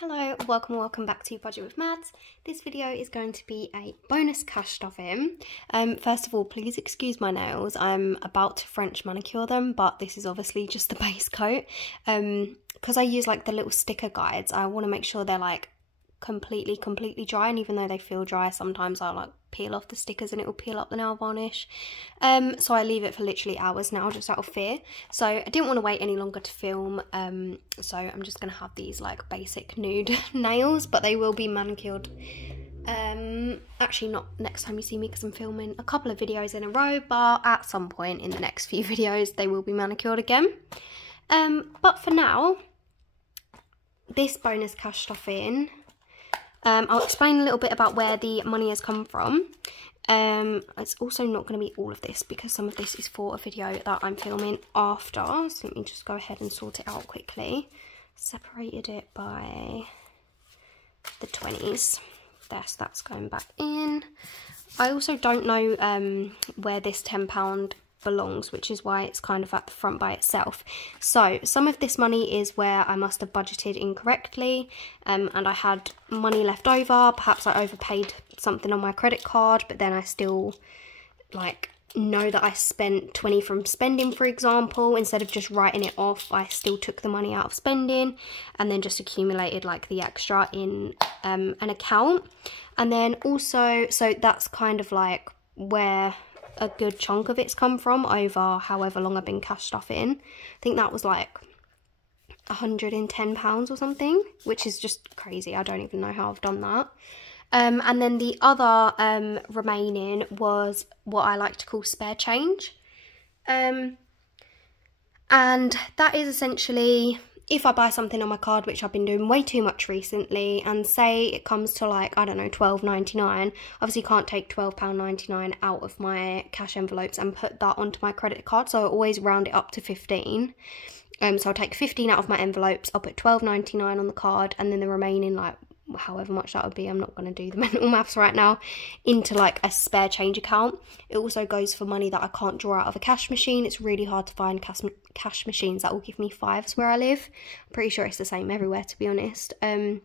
Hello, welcome back to Budget with Mads. This video is going to be a bonus cash stuff-in. First of all, please excuse my nails. I'm about to French manicure them, but this is obviously just the base coat. Because I use like the little sticker guides, I want to make sure they're like completely dry, and even though they feel dry, sometimes I'll like peel off the stickers and it will peel up the nail varnish. So I leave it for literally hours now, just out of fear. So I didn't want to wait any longer to film, so I'm just gonna have these like basic nude nails, but they will be manicured. Actually not next time you see me, because I'm filming a couple of videos in a row, but at some point in the next few videos they will be manicured again. But for now, this bonus cash stuff-in, I'll explain a little bit about where the money has come from. It's also not going to be all of this, because some of this is for a video that I'm filming after. So let me just go ahead and sort it out quickly. Separated it by the 20s. That's going back in. I also don't know where this £10 belongs, which is why it's kind of at the front by itself. So some of this money is where I must have budgeted incorrectly, and I had money left over. Perhaps I overpaid something on my credit card, but then I still like know that I spent 20 from spending, for example. Instead of just writing it off, I still took the money out of spending and then just accumulated like the extra in an account. And then also, so that's kind of like where a good chunk of it's come from over however long I've been cash stuffing. I think that was like £110 or something, which is just crazy. I don't even know how I've done that. And then the other remaining was what I like to call spare change. And that is essentially, if I buy something on my card, which I've been doing way too much recently, and say it comes to like, I don't know, £12.99, obviously can't take £12.99 out of my cash envelopes and put that onto my credit card, so I always round it up to 15. So I'll take 15 out of my envelopes, I'll put £12.99 on the card, and then the remaining, like however much that would be, I'm not going to do the mental maths right now, into like a spare change account. It also goes for money that I can't draw out of a cash machine. It's really hard to find cash machines that will give me fives where I live. I'm pretty sure it's the same everywhere, to be honest. And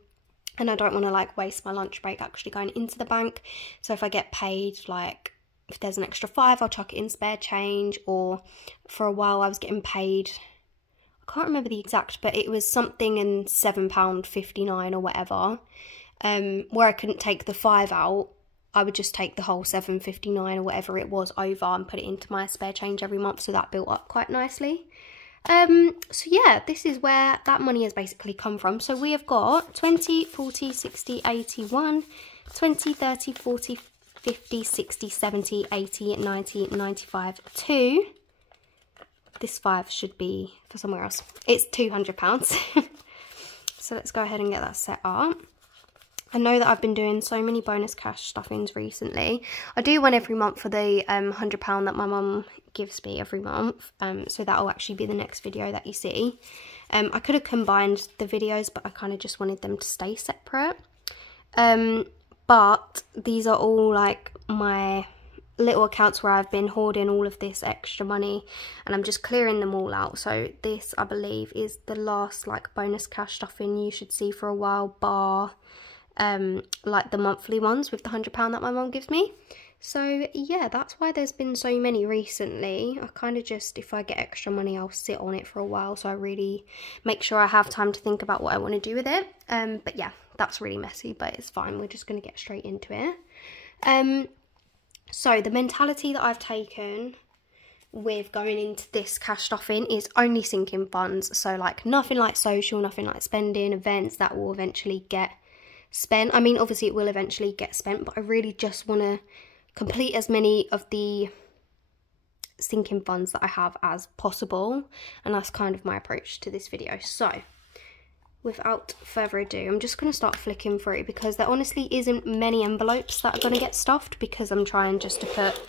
I don't want to like waste my lunch break actually going into the bank. So if I get paid, like if there's an extra £5, I'll chuck it in spare change. Or for a while I was getting paid, I can't remember the exact, but it was something in £7.59 or whatever, where I couldn't take the £5 out. I would just take the whole £7.59 or whatever it was over and put it into my spare change every month, so that built up quite nicely. So yeah, this is where that money has basically come from. So we have got 20, 40, 60, 81, 20, 30, 40, 50, 60, 70, 80, 90, 95, 2. This 5 should be for somewhere else. It's £200. So let's go ahead and get that set up. I know that I've been doing so many bonus cash stuff-ins recently. I do one every month for the £100 that my mum gives me every month. So that will actually be the next video that you see. I could have combined the videos, but I kind of just wanted them to stay separate. But these are all like my little accounts where I've been hoarding all of this extra money, and I'm just clearing them all out. So this, I believe, is the last like bonus cash stuff-in you should see for a while, bar like the monthly ones with the £100 that my mum gives me. So yeah, that's why there's been so many recently. I kind of just, if I get extra money, I'll sit on it for a while, so I really make sure I have time to think about what I want to do with it. But yeah, that's really messy, but it's fine. We're just going to get straight into it. So the mentality that I've taken with going into this cash stuff-in is only sinking funds. So like nothing like social, nothing like spending, events that will eventually get spent. I mean, obviously it will eventually get spent, but I really just want to complete as many of the sinking funds that I have as possible. And that's kind of my approach to this video. So without further ado, I'm just going to start flicking through, because there honestly isn't many envelopes that are going to get stuffed, because I'm trying just to put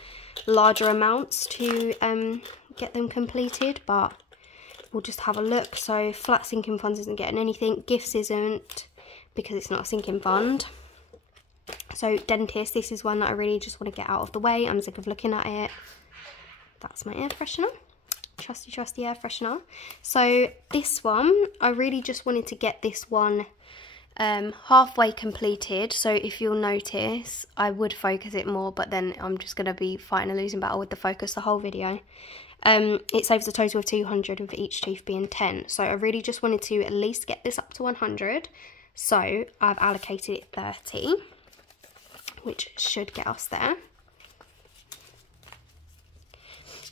larger amounts to get them completed. But we'll just have a look. So flat sinking funds isn't getting anything, gifts isn't, because it's not a sinking fund. So dentist, this is one that I really just want to get out of the way. I'm sick of looking at it. That's my air freshener. Trusty air freshener. So this one, I really just wanted to get this one halfway completed, so if you'll notice I would focus it more, but then I'm just going to be fighting a losing battle with the focus the whole video. It saves a total of 200 and for each tooth being 10, so I really just wanted to at least get this up to 100, so I've allocated it 30, which should get us there.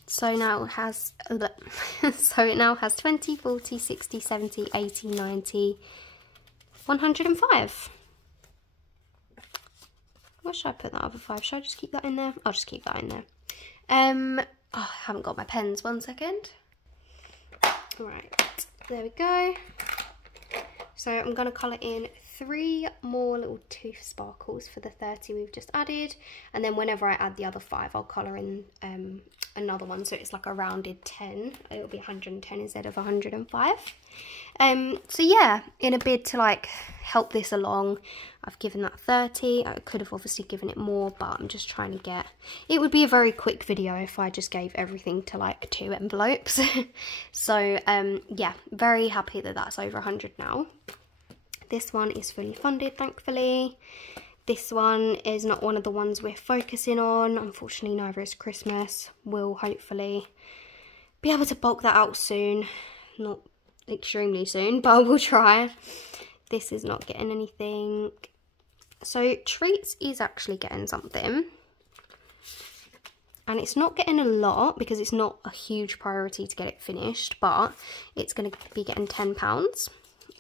So now it has so it now has 20, 40, 60, 70, 80, 90, 105. Where should I put that other 5? Should I just keep that in there? I'll just keep that in there. Oh, I haven't got my pens. 1 second. Right, there we go. So I'm going to colour in 3 more little tooth sparkles for the 30 we've just added, and then whenever I add the other 5 I'll colour in another one, so it's like a rounded 10. It'll be 110 instead of 105. So yeah, in a bid to like help this along, I've given that 30. I could have obviously given it more, but I'm just trying to get, it would be a very quick video if I just gave everything to like 2 envelopes. So yeah, very happy that that's over 100 now. This one is fully funded, thankfully. This one is not one of the ones we're focusing on. Unfortunately, neither is Christmas. We'll hopefully be able to bulk that out soon. Not extremely soon, but we'll try. This is not getting anything. So treats is actually getting something. And it's not getting a lot because it's not a huge priority to get it finished, but it's going to be getting £10.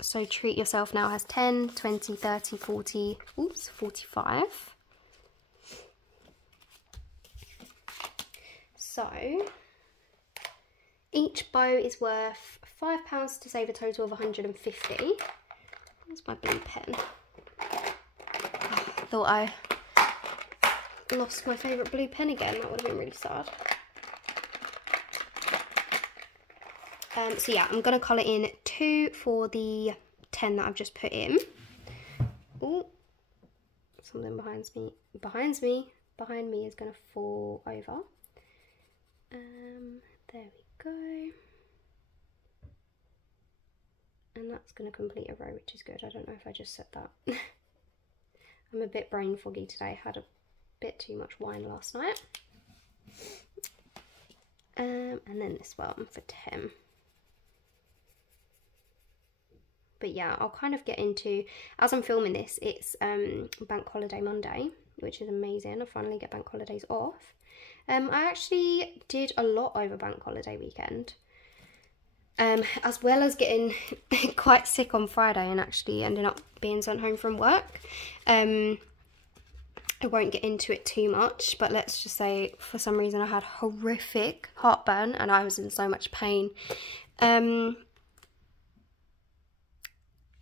So treat yourself now has 10, 20, 30, 40, oops, 45. So each bow is worth £5 to save a total of 150. Where's my blue pen? I thought I lost my favourite blue pen again. That would have been really sad. So yeah, I'm going to colour in 2 for the 10 that I've just put in. Oh, something behind me is going to fall over. There we go. And that's going to complete a row, which is good. I don't know if I just said that. I'm a bit brain foggy today. Had a bit too much wine last night. And then this one for 10. But yeah, I'll kind of get into, as I'm filming this, it's Bank Holiday Monday, which is amazing. I finally get bank holidays off. I actually did a lot over Bank Holiday weekend, as well as getting quite sick on Friday and actually ending up being sent home from work. I won't get into it too much, but let's just say for some reason I had horrific heartburn and I was in so much pain.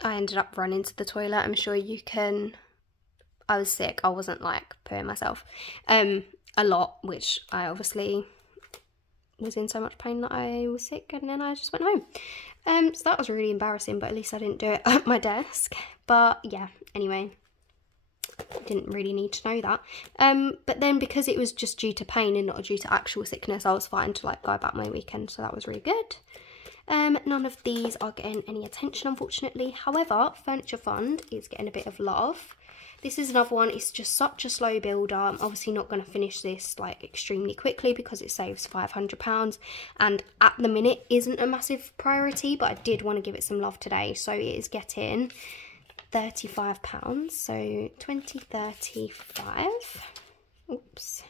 I ended up running to the toilet. I'm sure you can, I was sick. I wasn't like pooing myself a lot, which I obviously was in so much pain that I was sick, and then I just went home. So that was really embarrassing, but at least I didn't do it at my desk. But yeah, anyway, didn't really need to know that. But then because it was just due to pain and not due to actual sickness, I was fine to like go about my weekend, so that was really good. None of these are getting any attention, unfortunately. However, Furniture Fund is getting a bit of love. This is another one. It's just such a slow builder. I'm obviously not going to finish this like extremely quickly because it saves £500, and at the minute isn't a massive priority, but I did want to give it some love today. So it is getting £35. So 20, 35. Oops.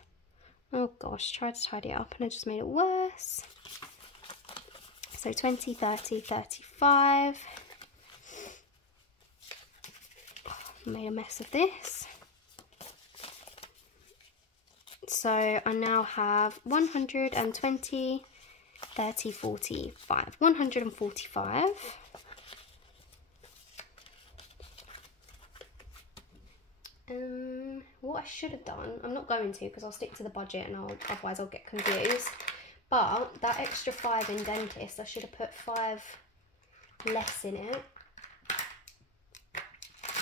Oh gosh, tried to tidy it up and I just made it worse. So 20, 30, 35. Oh, made a mess of this. So I now have 120, 30, 45. 145. What I should have done, I'm not going to because I'll stick to the budget and otherwise I'll get confused. But that extra 5 in dentist, I should have put 5 less in it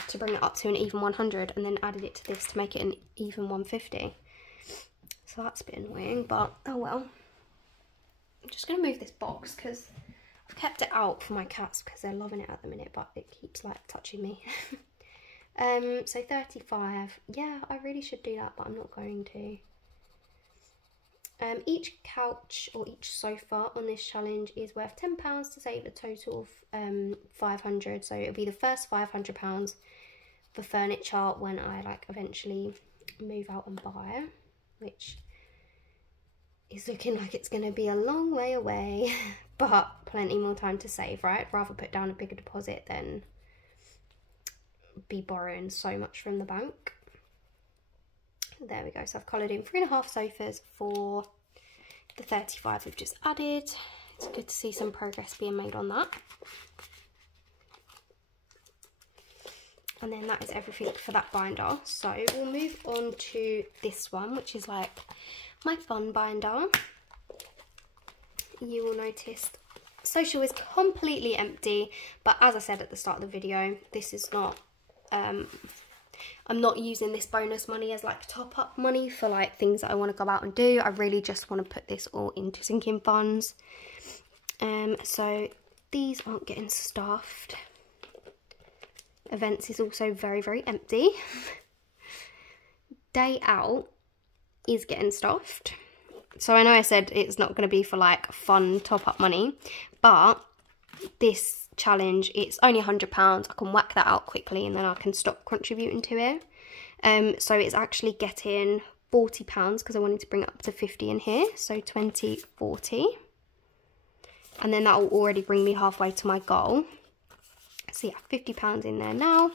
to bring it up to an even 100, and then added it to this to make it an even 150. So that's a bit annoying, but oh well. I'm just going to move this box because I've kept it out for my cats because they're loving it at the minute, but it keeps like touching me. So 35. Yeah, I really should do that, but I'm not going to. Each couch or each sofa on this challenge is worth £10 to save a total of 500. So it'll be the first £500 for furniture when I like eventually move out and buy, which is looking like it's going to be a long way away, but plenty more time to save, right? Rather put down a bigger deposit than be borrowing so much from the bank. There we go. So I've coloured in 3.5 sofas for the 35 we've just added. It's good to see some progress being made on that. And then that is everything for that binder. So we'll move on to this one, which is like my fun binder. You will notice social is completely empty, but as I said at the start of the video, this is not I'm not using this bonus money as like top up money for like things that I want to go out and do. I really just want to put this all into sinking funds. So these aren't getting stuffed. Events is also very, very empty. Day out is getting stuffed. So I know I said it's not going to be for like fun top up money, but this challenge, it's only £100. I can whack that out quickly and then I can stop contributing to it. So it's actually getting £40 because I wanted to bring it up to 50 in here. So 20, 40. And then that will already bring me halfway to my goal. So yeah, £50 in there now.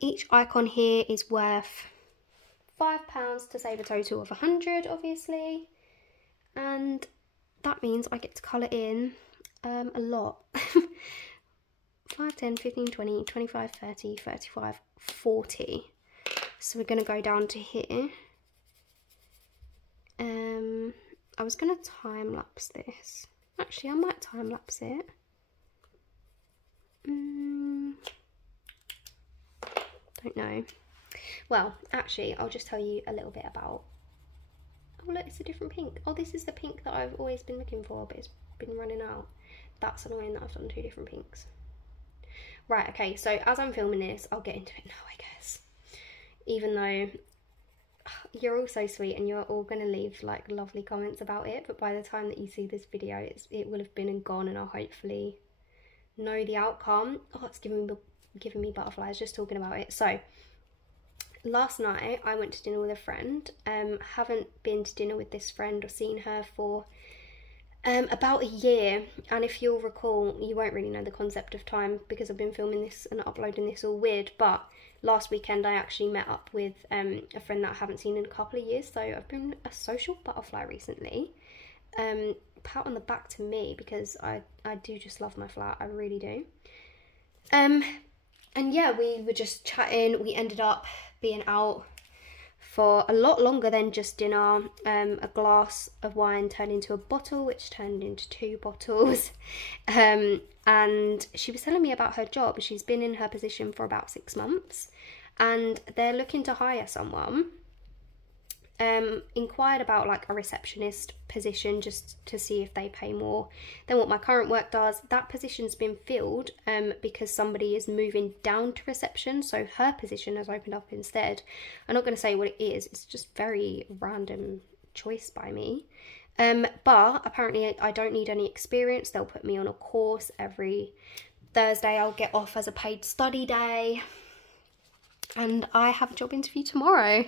Each icon here is worth £5 to save a total of 100, obviously. And that means I get to colour in a lot. 5, 10, 15, 20, 25, 30, 35, 40. So we're going to go down to here. I was going to time lapse this. Actually, I might time lapse it. Don't know. Well, actually, I'll just tell you a little bit about... Oh, look, it's a different pink. Oh, this is the pink that I've always been looking for, but it's been running out. That's annoying that I've done 2 different pinks. Right, okay, so as I'm filming this, I'll get into it now, I guess. Even though you're all so sweet and you're all going to leave like lovely comments about it, but by the time that you see this video, it will have been and gone, and I'll hopefully know the outcome. Oh, it's giving me butterflies just talking about it. So last night I went to dinner with a friend. Haven't been to dinner with this friend or seen her for about a year, and if you'll recall, you won't really know the concept of time because I've been filming this and uploading this all weird, but last weekend I actually met up with a friend that I haven't seen in a couple of years, so I've been a social butterfly recently. Pat on the back to me because I do just love my flat, I really do. And yeah, we were just chatting. We ended up being out for a lot longer than just dinner. A glass of wine turned into a bottle, which turned into 2 bottles. And she was telling me about her job. She's been in her position for about 6 months, and they're looking to hire someone. Inquired about like a receptionist position just to see if they pay more than what my current work does. That position's been filled because somebody is moving down to reception, so her position has opened up instead. I'm not going to say what it is, it's just very random choice by me. But apparently I don't need any experience. They'll put me on a course every Thursday. I'll get off as a paid study day. And I have a job interview tomorrow.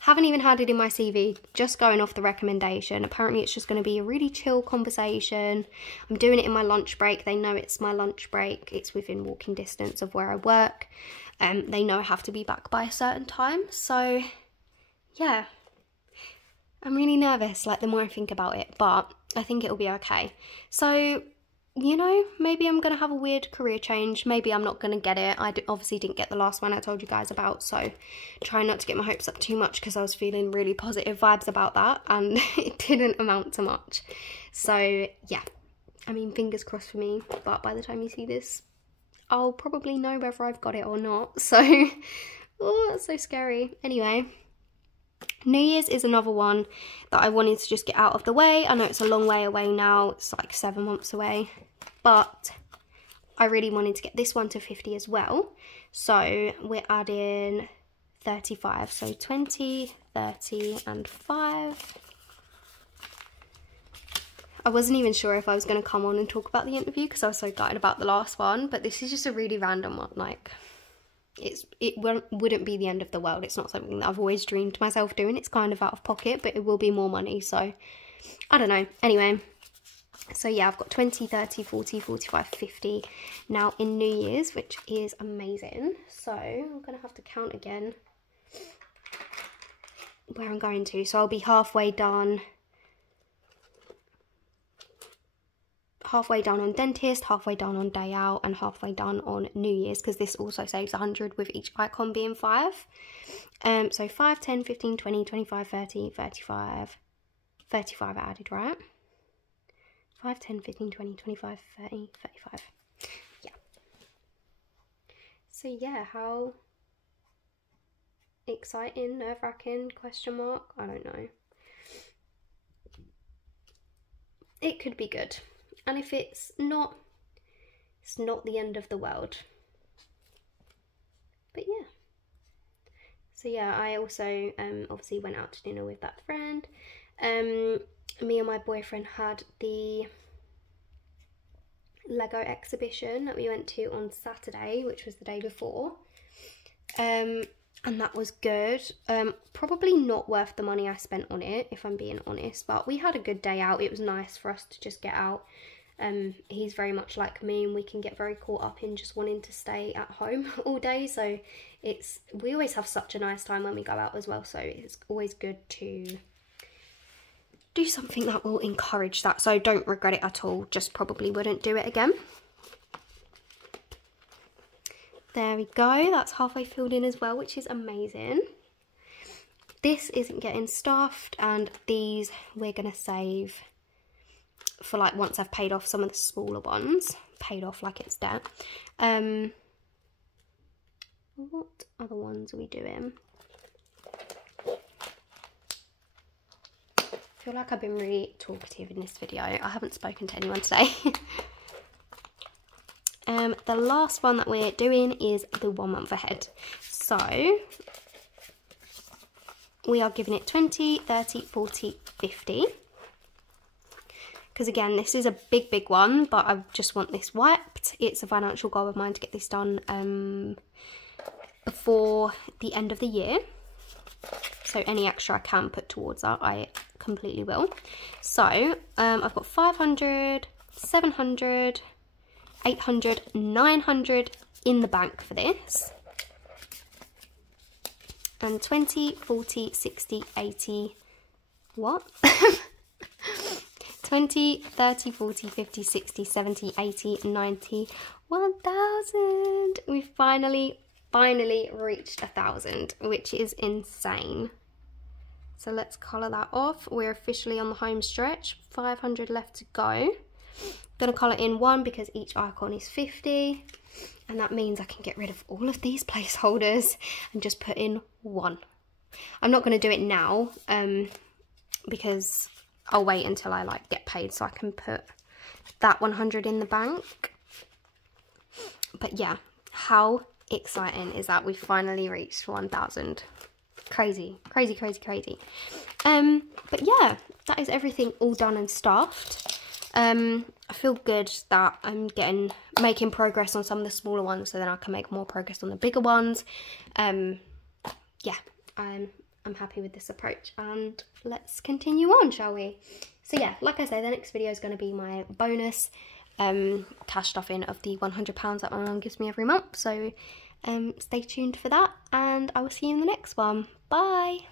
Haven't even had it in my CV, just going off the recommendation. Apparently it's just going to be a really chill conversation. I'm doing it in my lunch break. They know it's my lunch break. It's within walking distance of where I work. They know I have to be back by a certain time. So yeah, I'm really nervous, like the more I think about it, but I think it'll be okay. So, you know, maybe I'm going to have a weird career change. Maybe I'm not going to get it. I obviously didn't get the last one I told you guys about, so try not to get my hopes up too much because I was feeling really positive vibes about that and it didn't amount to much. So yeah, I mean, fingers crossed for me, but by the time you see this, I'll probably know whether I've got it or not. So, oh, that's so scary. Anyway, New Year's is another one that I wanted to just get out of the way. I know it's a long way away now, it's like 7 months away, but I really wanted to get this one to 50 as well. So we're adding 35, so 20, 30 and 5. I wasn't even sure if I was going to come on and talk about the interview because I was so gutted about the last one, but this is just a really random one. Like, it wouldn't be the end of the world. It's not something that I've always dreamed myself doing. It's kind of out of pocket, but it will be more money, so I don't know. Anyway, so yeah, I've got 20, 30, 40, 45, 50 now in New Year's, which is amazing. So I'm going to have to count again where I'm going to. So I'll be halfway done on dentist, halfway done on day out, and halfway done on New Year's, because this also saves 100 with each icon being 5. So 5, 10, 15, 20, 25, 30, 35 I added, right? 5, 10, 15, 20, 25, 30, 35. Yeah. So yeah, how exciting, nerve-wracking, question mark? I don't know. It could be good. And if it's not the end of the world. But yeah. So yeah, I also obviously went out to dinner with that friend. Me and my boyfriend had the Lego exhibition that we went to on Saturday, which was the day before. And that was good. Probably not worth the money I spent on it, if I'm being honest, but we had a good day out. It was nice for us to just get out. He's very much like me, and we can get very caught up in just wanting to stay at home all day, so we always have such a nice time when we go out as well, so it's always good to do something that will encourage that. So don't regret it at all, just probably wouldn't do it again. There we go, that's halfway filled in as well, which is amazing. This isn't getting stuffed, and these we're gonna save for like once I've paid off some of the smaller ones. Paid off like it's debt. What other ones are we doing? I feel like I've been really talkative in this video. I haven't spoken to anyone today. The last one that we're doing is the 1 month ahead. So we are giving it 20, 30, 40, 50. Because again, this is a big one, but I just want this wiped. It's a financial goal of mine to get this done before the end of the year. So any extra I can put towards that, I completely will. So I've got 500, 700, 800, 900 in the bank for this. And 20, 40, 60, 80, what? 20, 30, 40, 50, 60, 70, 80, 90, 1,000. We finally reached 1,000, which is insane. So let's colour that off. We're officially on the home stretch. 500 left to go. Gonna colour in 1 because each icon is 50. And that means I can get rid of all of these placeholders and just put in 1. I'm not gonna do it now because I'll wait until I like get paid so I can put that 100 in the bank. But yeah, how exciting is that? We've finally reached 1,000. Crazy. But yeah, that is everything all done and stuffed. I feel good that I'm making progress on some of the smaller ones, so then I can make more progress on the bigger ones. Yeah, I'm happy with this approach, and let's continue on, shall we? So yeah, like I say, the next video is going to be my bonus cash stuffing of the £100 that my mum gives me every month. So stay tuned for that, and I will see you in the next one. Bye.